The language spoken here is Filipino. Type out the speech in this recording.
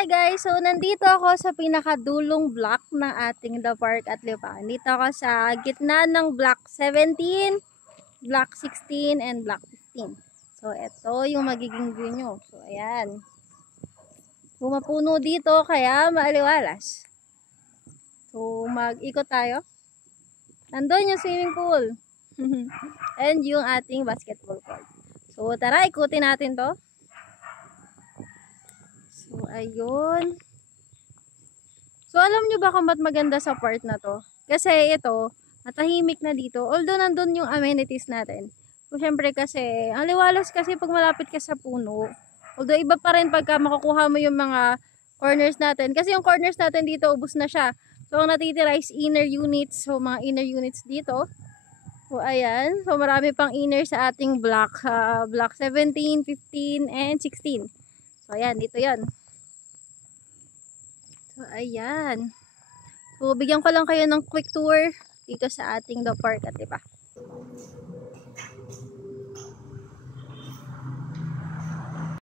Hi guys! So, nandito ako sa pinakadulong block ng ating The Park at Lipa. Nandito ako sa gitna ng block 17, block 16, and block 15. So, ito yung magiging view nyo. So, ayan. Pumapuno dito kaya maaliwalas. So, mag-ikot tayo. Nandun yung swimming pool. And yung ating basketball court. So, tara, ikutin natin to. So, ayun. So, alam nyo ba kung ba't maganda sa part na to? Kasi ito, natahimik na dito. Although, nandun yung amenities natin. So, syempre kasi, ang liwalas kasi pag malapit ka sa puno. Although, iba pa rin pagka makukuha mo yung mga corners natin. Kasi yung corners natin dito, ubos na siya. So, ang natitira is inner units. So, mga inner units dito. So, ayan. So, marami pang inner sa ating block. Block 17, 15, and 16. So, ayan. Dito yan. So, ayan. So, bigyan ko lang kayo ng quick tour dito sa ating The Park at Lipa.